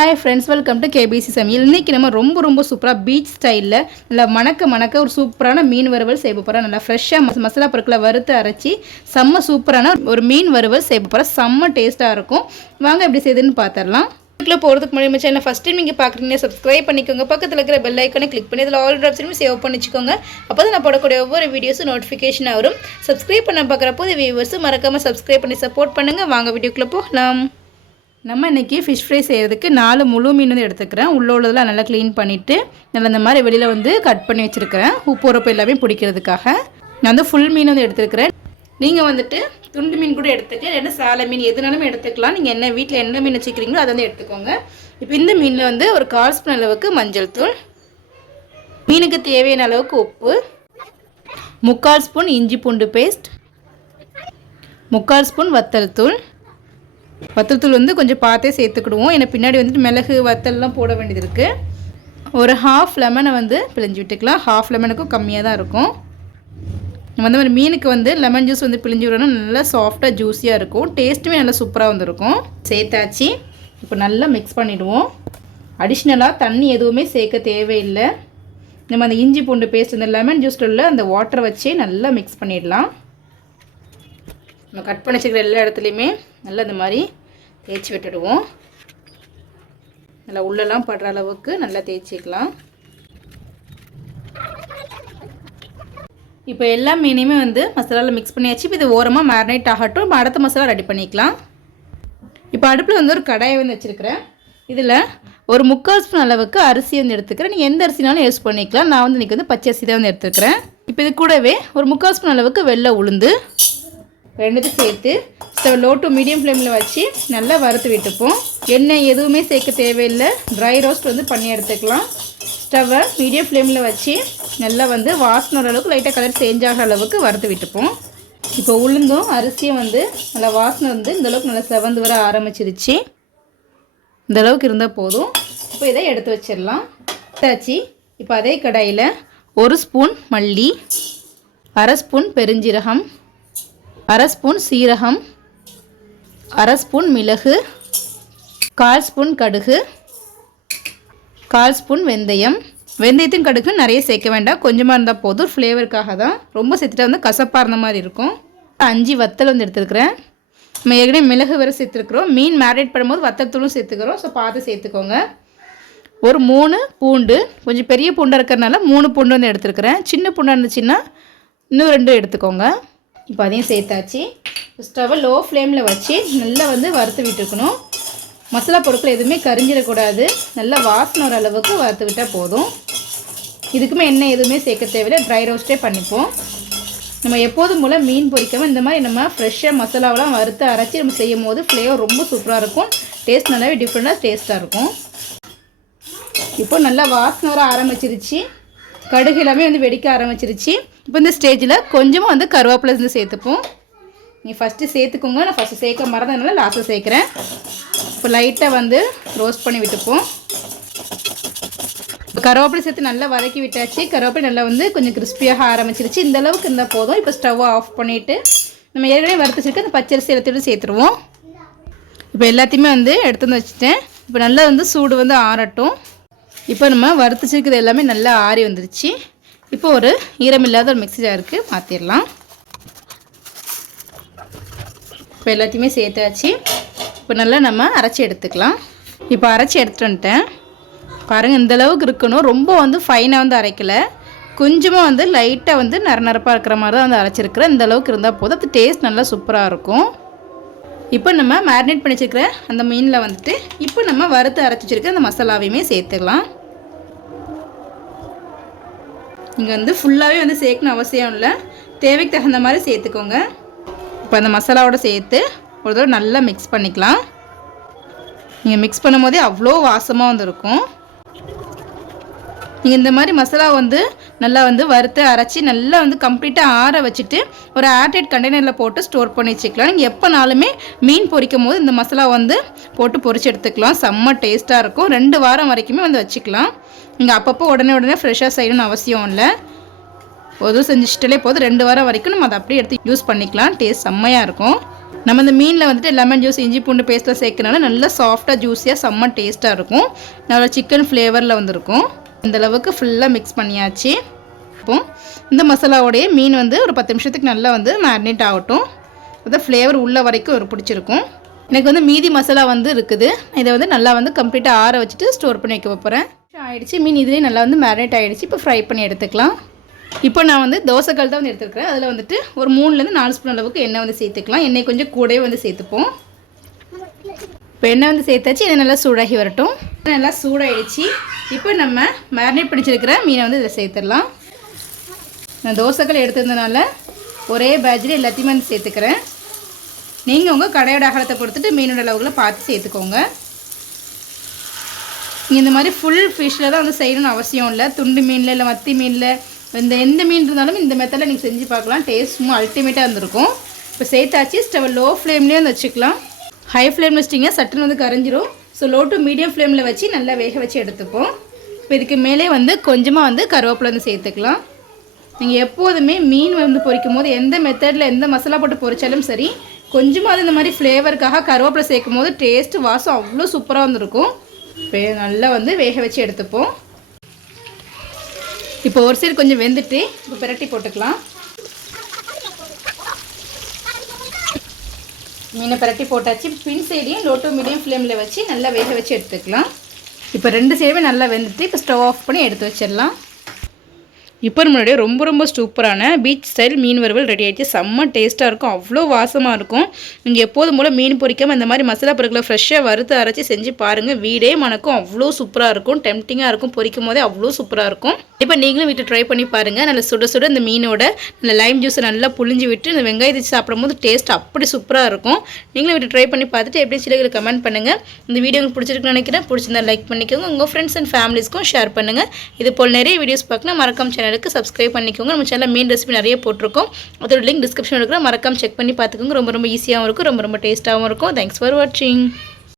Hi friends welcome to KBC சமையல் இன்றைக்கி நம்ம ரொம்ப ரொம்ப சூப்பராக பீச் ஸ்டைலில் நல்லா மணக்க மணக்க ஒரு சூப்பரான மீன் வறுவல் செய்ய போகிறோம் நல்லா ஃப்ரெஷ்ஷாக மச மசாலா பொருட்களை வறுத்து அரைச்சி செம்ம சூப்பரான ஒரு மீன் வறுவல் செய்ய போகிறோம் செம்ம டேஸ்ட்டாக இருக்கும். வாங்க எப்படி செய்யுதுன்னு பார்த்துடலாம் வீட்டில் போகிறதுக்கு முன்னாடி சேனல் ஃபஸ்ட் டைம் நீங்கள் பார்க்குறீங்க சப்ஸ்கிரைப் பண்ணிக்கோங்க. பக்கத்தில் இருக்கிற பெல் ஐக்கனை கிளிக் பண்ணி அதில் ஆல் ஆப்ஷனும் சேவ் பண்ணிச்சுக்கோங்க அப்போ தான் நான் போடக்கூடிய ஒவ்வொரு வீடியோஸும் நோட்டிஃபிகேஷன் வரும். சப்ஸ்கிரைப் பண்ண பார்க்குறப்போ வியூவர்ஸும் மறக்காமல் சப்ஸ்கிரைப் பண்ணி சப்போர்ட் பண்ணுங்கள் வாங்க வீடியோக்குள்ளே போகலாம். நம்ம இன்றைக்கி ஃபிஷ் ஃப்ரை செய்கிறதுக்கு நாலு முழு மீன் வந்து எடுத்துக்கிறேன். உள்ள உள்ளதெல்லாம் நல்லா க்ளீன் பண்ணிவிட்டு நல்லா இந்த மாதிரி வெளியில் வந்து கட் பண்ணி வச்சுருக்கிறேன். உப்பு உரப்பு எல்லாமே பிடிக்கிறதுக்காக. நான் வந்து ஃபுல் மீன் வந்து எடுத்துருக்கிறேன். நீங்கள் வந்துட்டு துண்டு மீன் கூட எடுத்துக்கலாம். இல்லைன்னா சாலை மீன் எதுனாலும் எடுத்துக்கலாம். நீங்கள் என்ன வீட்டில் என்ன மீன் வச்சுக்கிறீங்களோ அதை வந்து எடுத்துக்கோங்க. இப்போ இந்த மீனில் வந்து ஒரு கால் ஸ்பூன் அளவுக்கு மஞ்சள் தூள் மீனுக்கு தேவையான அளவுக்கு உப்பு முக்கால் ஸ்பூன் இஞ்சி பூண்டு பேஸ்ட் முக்கால் ஸ்பூன் வத்தல் தூள் வத்தல்தூள் வந்து கொஞ்சம் பார்த்தே சேர்த்துக்கிடுவோம். ஏன்னா பின்னாடி வந்துட்டு மிளகு வத்தல்லாம் போட வேண்டியது இருக்குது ஒரு ஹாஃப் லெமனை வந்து பிழிஞ்சு விட்டுக்கலாம். ஹாஃப் லெமனுக்கும் கம்மியாக தான் இருக்கும். நம்ம வந்து மாதிரி மீனுக்கு வந்து லெமன் ஜூஸ் வந்து பிழிஞ்சு விடணும். நல்லா சாஃப்டாக ஜூஸியாக இருக்கும். டேஸ்ட்டுமே நல்லா சூப்பராக வந்துருக்கும். சேர்த்தாச்சு. இப்போ நல்லா மிக்ஸ் பண்ணிவிடுவோம் அடிஷ்னலாக தண்ணி எதுவுமே சேர்க்க தேவையில்லை. நம்ம அந்த இஞ்சி பூண்டு பேஸ்ட் இந்த லெமன் ஜூஸில் உள்ள அந்த வாட்டரை வச்சே நல்லா மிக்ஸ் பண்ணிடலாம். நம்ம கட் பண்ணி வச்சுக்கிற எல்லா இடத்துலையுமே நல்லா இந்த மாதிரி தேய்ச்சி விட்டுடுவோம். நல்லா உள்ளெல்லாம் படுற அளவுக்கு நல்லா தேய்ச்சிக்கலாம். இப்போ எல்லா மீனையுமே வந்து மசாலாவில் மிக்ஸ் பண்ணியாச்சு. இப்போ இது ஓரமாக மேரினேட் ஆகட்டும். இப்போ அடுத்த மசாலா ரெடி பண்ணிக்கலாம். இப்போ அடுப்பில் வந்து ஒரு கடாயை வந்து வச்சுருக்கிறேன். இதில் ஒரு முக்கால் ஸ்பூன் அளவுக்கு அரிசி வந்து எடுத்துக்கிறேன். நீங்கள் எந்த அரிசினாலும் யூஸ் பண்ணிக்கலாம். நான் வந்து இன்றைக்கி வந்து பச்சை அரிசி தான் வந்து எடுத்துக்கிறேன். இப்போ இது கூடவே ஒரு முக்கால் ஸ்பூன் அளவுக்கு வெள்ளை உளுந்து. ரெண்டுத்தையும் சேர்த்து ஸ்டவ் லோ டு மீடியம் ஃப்ளேமில் வச்சு நல்லா வறுத்து விட்டுப்போம். எண்ணெய் எதுவுமே சேர்க்க தேவையில்லை. ட்ரை ரோஸ்ட் வந்து பண்ணி எடுத்துக்கலாம். ஸ்டவ்வை மீடியம் ஃப்ளேமில் வச்சு நல்லா வந்து வாசனை அளவுக்கு லைட்டாக கலர் சேஞ்ச் ஆகிற அளவுக்கு வறுத்து விட்டுப்போம். இப்போ உளுந்தும் அரிசியும் வந்து நல்லா வாசனை வந்து இந்தளவுக்கு நல்லா செவந்து வர ஆரம்பிச்சிருச்சு. இந்தளவுக்கு இருந்தால் போதும். இப்போ இதை எடுத்து வச்சிடலாம். எடுத்தாச்சு. இப்போ அதே கடாயில் ஒரு ஸ்பூன் மல்லி அரை ஸ்பூன் பெருஞ்சீரகம் அரை ஸ்பூன் சீரகம் அரை ஸ்பூன் மிளகு கால் ஸ்பூன் கடுகு கால் ஸ்பூன் வெந்தயம். வெந்தயத்தையும் கடுகு நிறைய சேர்க்க வேண்டாம். கொஞ்சமாக இருந்தால் போதும். ஃப்ளேவருக்காக தான். ரொம்ப சேர்த்துட்டா வந்து கசப்பாக இருந்த மாதிரி இருக்கும். அஞ்சு வத்தல் வந்து எடுத்துருக்குறேன். நம்ம ஏற்கனவே மிளகு வேறு சேர்த்துருக்குறோம். மீன் மேரினேட் பண்ணும்போது வத்தத்தூளும் சேர்த்துக்கிறோம். ஸோ பார்த்து சேர்த்துக்கோங்க. ஒரு மூணு பூண்டு. கொஞ்சம் பெரிய பூண்டாக இருக்கிறனால மூணு பூண்டு வந்து எடுத்துருக்குறேன். சின்ன பூண்டாக இருந்துச்சுன்னா இன்னும் ரெண்டு எடுத்துக்கோங்க. இப்போ அதையும் சேர்த்தாச்சு. ஸ்டவ்வை லோ ஃப்ளேமில் வச்சு நல்லா வந்து வறுத்து விட்டுருக்கணும். மசாலா பொருட்கள் எதுவுமே கரிஞ்சிடக்கூடாது. நல்லா வாசனை ஒரு அளவுக்கு வறுத்து விட்டால் போதும். இதுக்குமே எண்ணெய் எதுவுமே சேர்க்க தேவையில்லை. ட்ரை ரோஸ்ட்டே பண்ணிப்போம். நம்ம எப்போதும் போல் மீன் பொரிக்காமல் இந்த மாதிரி நம்ம ஃப்ரெஷ்ஷாக மசாலாவெலாம் வறுத்து அரைச்சி நம்ம செய்யும் போது ஃப்ளேவர் ரொம்ப சூப்பராக இருக்கும். டேஸ்ட் நல்லாவே டிஃப்ரெண்ட்டாக டேஸ்ட்டாக இருக்கும். இப்போ நல்லா வாசனை வர ஆரம்பிச்சிருச்சு. கடுகு எல்லாமே வந்து வெடிக்க ஆரம்பிச்சிருச்சு. இப்போ இந்த ஸ்டேஜில் கொஞ்சமாக வந்து கருவேப்பிலை இருந்து சேர்த்துப்போம். நீங்கள் ஃபஸ்ட்டு சேர்த்துக்கோங்க. நான் ஃபஸ்ட்டு சேர்க்க மறந்ததுனால லாஸ்ட்டில் சேர்க்குறேன். இப்போ லைட்டாக வந்து ரோஸ்ட் பண்ணி விட்டுப்போம். இப்போ கருவேப்பிலை சேர்த்து நல்லா வதக்கி விட்டாச்சு. கருவேப்பிலை நல்லா வந்து கொஞ்சம் கிறிஸ்பியாக ஆரம்பிச்சிருச்சு. இந்த அளவுக்கு இருந்தால் போதும். இப்போ ஸ்டவ்வை ஆஃப் பண்ணிவிட்டு நம்ம ஏற்கனவே வறுத்துச்சிருக்க அந்த பச்சரிசி எடுத்துகிட்டு சேர்த்துருவோம். இப்போ எல்லாத்தையுமே வந்து எடுத்து வந்து வச்சுட்டேன். இப்போ நல்லா வந்து சூடு வந்து ஆறட்டும். இப்போ நம்ம வறுத்துச்சிருக்கிறது எல்லாமே நல்லா ஆறி வந்துருச்சு. இப்போ ஒரு ஈரமில்லாத ஒரு மிக்சி ஜாருக்கு மாற்றிடலாம் இப்போ எல்லாத்தையுமே சேர்த்தாச்சு. இப்போ நல்லா நம்ம அரைச்சி எடுத்துக்கலாம். இப்போ அரைச்சி எடுத்துகிட்டு வந்துட்டேன். பாருங்கள் இந்தளவுக்கு இருக்கணும். ரொம்ப வந்து ஃபைனாக வந்து அரைக்கலை. கொஞ்சமாக வந்து லைட்டாக வந்து நர நரப்பாக இருக்கிற மாதிரி தான் வந்து அரைச்சிருக்கிறேன் இந்த அளவுக்கு இருந்தால் போதும். அது டேஸ்ட் நல்லா சூப்பராக இருக்கும். இப்போ நம்ம மேரினேட் பண்ணி வச்சுருக்கிற அந்த மீனில் வந்துட்டு இப்போ நம்ம வறுத்து அரைச்சி வச்சுருக்க அந்த மசாலாவையுமே சேர்த்துக்கலாம். நீங்கள் வந்து ஃபுல்லாகவே வந்து சேர்க்கணும் அவசியம் இல்லை. தேவைக்கு தகுந்த மாதிரி சேர்த்துக்கோங்க. இப்போ அந்த மசாலாவோட சேர்த்து ஒரு தடவை நல்லா மிக்ஸ் பண்ணிக்கலாம். நீங்கள் மிக்ஸ் பண்ணும் போதே அவ்வளோ வாசமாக வந்துருக்கும் நீங்கள் இந்த மாதிரி மசாலா வந்து நல்லா வந்து வறுத்து அரைச்சி நல்லா வந்து கம்ப்ளீட்டாக ஆற வச்சுட்டு ஒரு ஏர்டைட் கண்டெய்னரில் போட்டு ஸ்டோர் பண்ணி வச்சுக்கலாம். நீங்கள் எப்போனாலுமே மீன் பொரிக்கும் போது இந்த மசாலா வந்து போட்டு பொரிச்சு எடுத்துக்கலாம். செம்ம டேஸ்ட்டாக இருக்கும். ரெண்டு வாரம் வரைக்குமே வந்து வச்சுக்கலாம். நீங்கள் அப்பப்போ உடனே உடனே ஃப்ரெஷ்ஷாக செய்யணும்னு அவசியம் இல்லை. பொதுவும் செஞ்சுட்டாலே போதும். ரெண்டு வாரம் வரைக்கும் நம்ம அதை அப்படியே எடுத்து யூஸ் பண்ணிக்கலாம். டேஸ்ட் செம்மையாக இருக்கும். நம்ம இந்த மீனில் வந்துட்டு லெமன் ஜூஸ் இஞ்சி பூண்டு பேஸ்ட்டில் சேர்க்கறனால நல்லா சாஃப்டாக ஜூஸியாக செம்ம டேஸ்ட்டாக இருக்கும். நல்லா சிக்கன் ஃப்ளேவரில் வந்திருக்கும். இந்தளவுக்கு ஃபுல்லாக மிக்ஸ் பண்ணியாச்சு. இப்போ இந்த மசாலாவோடைய மீன் வந்து ஒரு பத்து நிமிஷத்துக்கு நல்லா வந்து மேரினேட் ஆகட்டும். அதான் ஃப்ளேவர் உள்ள வரைக்கும் ஒரு பிடிச்சிருக்கும். எனக்கு வந்து மீதி மசாலா வந்து இருக்குது. இதை வந்து நல்லா வந்து கம்ப்ளீட்டாக ஆற வச்சுட்டு ஸ்டோர் பண்ணி வைக்க போகிறேன் ஆயிடுச்சு. மீன் இதுலேயே நல்லா வந்து மேரினேட் ஆகிடுச்சு இப்போ ஃப்ரை பண்ணி எடுத்துக்கலாம். இப்போ நான் வந்து தோசைக்கல் தான் வந்து எடுத்துருக்கிறேன். அதில் வந்துட்டு ஒரு மூணுலேருந்து நாலு ஸ்பூன் அளவுக்கு எண்ணெய் வந்து சேர்த்துக்கலாம். எண்ணெய் கொஞ்சம் கூடவே வந்து சேர்த்துப்போம். இப்போ எண்ணெய் வந்து சேர்த்தாச்சு. இதை நல்லா சூடாகி வரட்டும். நல்லா சூடாயிடுச்சு. இப்போ நம்ம மேரினேட் பிடிச்சிருக்கிற மீனை வந்து இதில் சேர்த்துடலாம். நான் தோசைக்கல் எடுத்திருந்தனால ஒரே பேட்சில் எல்லாத்தையுமே வந்து சேர்த்துக்கிறேன். நீங்கள் உங்கள் கடையோட அகலத்தை பொறுத்துட்டு மீனோட அளவுகளை பார்த்து சேர்த்துக்கோங்க. நீங்கள் இந்த மாதிரி ஃபுல் ஃபிஷ்ஷில் தான் வந்து செய்யணும்னு அவசியம் இல்லை. துண்டு மீனில் இல்லை மத்தி மீனில் இந்த எந்த மீன் இருந்தாலும் இந்த மெத்தடில் நீங்கள் செஞ்சு பார்க்கலாம். டேஸ்ட் சும்மா அல்டிமேட்டாக இருந்திருக்கும். இப்போ சேர்த்தாச்சு. ஸ்டவ் லோ ஃப்ளேம்லேயே வந்து வச்சுக்கலாம். ஹை ஃப்ளேம் வச்சிட்டிங்க சட்டுன்னு வந்து கரைஞ்சிரும். ஸோ லோ டு மீடியம் ஃப்ளேமில் வச்சு நல்லா வேக வச்சு எடுத்துப்போம். இப்போ இதுக்கு மேலே வந்து கொஞ்சமாக வந்து கருவேப்பிலை வந்து சேர்த்துக்கலாம். நீங்கள் எப்போதுமே மீன் வந்து பொரிக்கும் போது எந்த மெத்தடில் எந்த மசாலா போட்டு பொரிச்சாலும் சரி கொஞ்சமாக இந்த மாதிரி ஃப்ளேவருக்காக கருவேப்பிலை சேர்க்கும் போது டேஸ்ட்டு வாசம் அவ்வளோ சூப்பராக வந்துருக்கும். இப்போ நல்லா வந்து வேக வச்சு எடுத்துப்போம். இப்போ ஒரு சைடு கொஞ்சம் வெந்துட்டு இப்போ பிரட்டி போட்டுக்கலாம். மீனை பரட்டி போட்டாச்சு. பின் சைடையும் லோ டு மீடியம் ஃப்ளேமில் வச்சு நல்லா வேக வச்சு எடுத்துக்கலாம். இப்போ ரெண்டு சைடுமே நல்லா வெந்துட்டு இப்போ ஸ்டவ் ஆஃப் பண்ணி எடுத்து வச்சிடலாம். இப்போ நம்மளுடைய ரொம்ப ரொம்ப சூப்பரான பீச் ஸ்டைல் மீன் வறுவல் ரெடி ஆகிடுச்சு செம்ம டேஸ்ட்டாக இருக்கும். அவ்வளோ வாசமாக இருக்கும். நீங்கள் எப்போதும் போல் மீன் பொறிக்காமல் இந்த மாதிரி மசாலா பொருட்களை ஃப்ரெஷ்ஷாக வறுத்து அரைச்சி செஞ்சு பாருங்கள் வீடே மணக்கும். அவ்வளோ சூப்பராக இருக்கும். டெம்டிங்காக இருக்கும். பொறிக்கும் போதே அவ்வளோ சூப்பராக இருக்கும். இப்போ நீங்களும் வீட்டு ட்ரை பண்ணி பாருங்கள் நல்ல சுட சுட இந்த மீனோட நல்ல லைம் ஜூஸை நல்லா புளிஞ்சு விட்டு இந்த வெங்காயத்தை சாப்பிடும் போது டேஸ்ட் அப்படி சூப்பராக இருக்கும். நீங்களும் வீட்டு ட்ரை பண்ணி பார்த்துட்டு எப்படி சிலைகளை கமெண்ட் பண்ணுங்கள் இந்த வீடியோ உங்களுக்கு பிடிச்சிருக்குன்னு நினைக்கிறேன். பிடிச்சிருந்தா லைக் பண்ணிக்கோங்க. உங்கள் ஃப்ரெண்ட்ஸ் அண்ட் ஃபேமிலிஸ்க்கும் ஷேர் பண்ணுங்கள் இது போல் நிறைய வீடியோஸ் பார்க்கணும். மறக்காம சேனலுக்கு சப்ஸ்கிரைப் பண்ணிக்கோங்க. நம்ம சேனலில் மீன் ரெசிபி நிறைய போட்டிருக்கோம். அதோட லிங்க் டிஸ்கிரிப்ஷன் இருக்கிற மறக்காம செக் பண்ணி பார்த்துக்கோங்க. ரொம்ப ரொம்ப ஈஸியாகவும் இருக்கும். ரொம்ப ரொம்ப டேஸ்ட்டாகவும் இருக்கும். தேங்க்ஸ் ஃபார் வாட்சிங்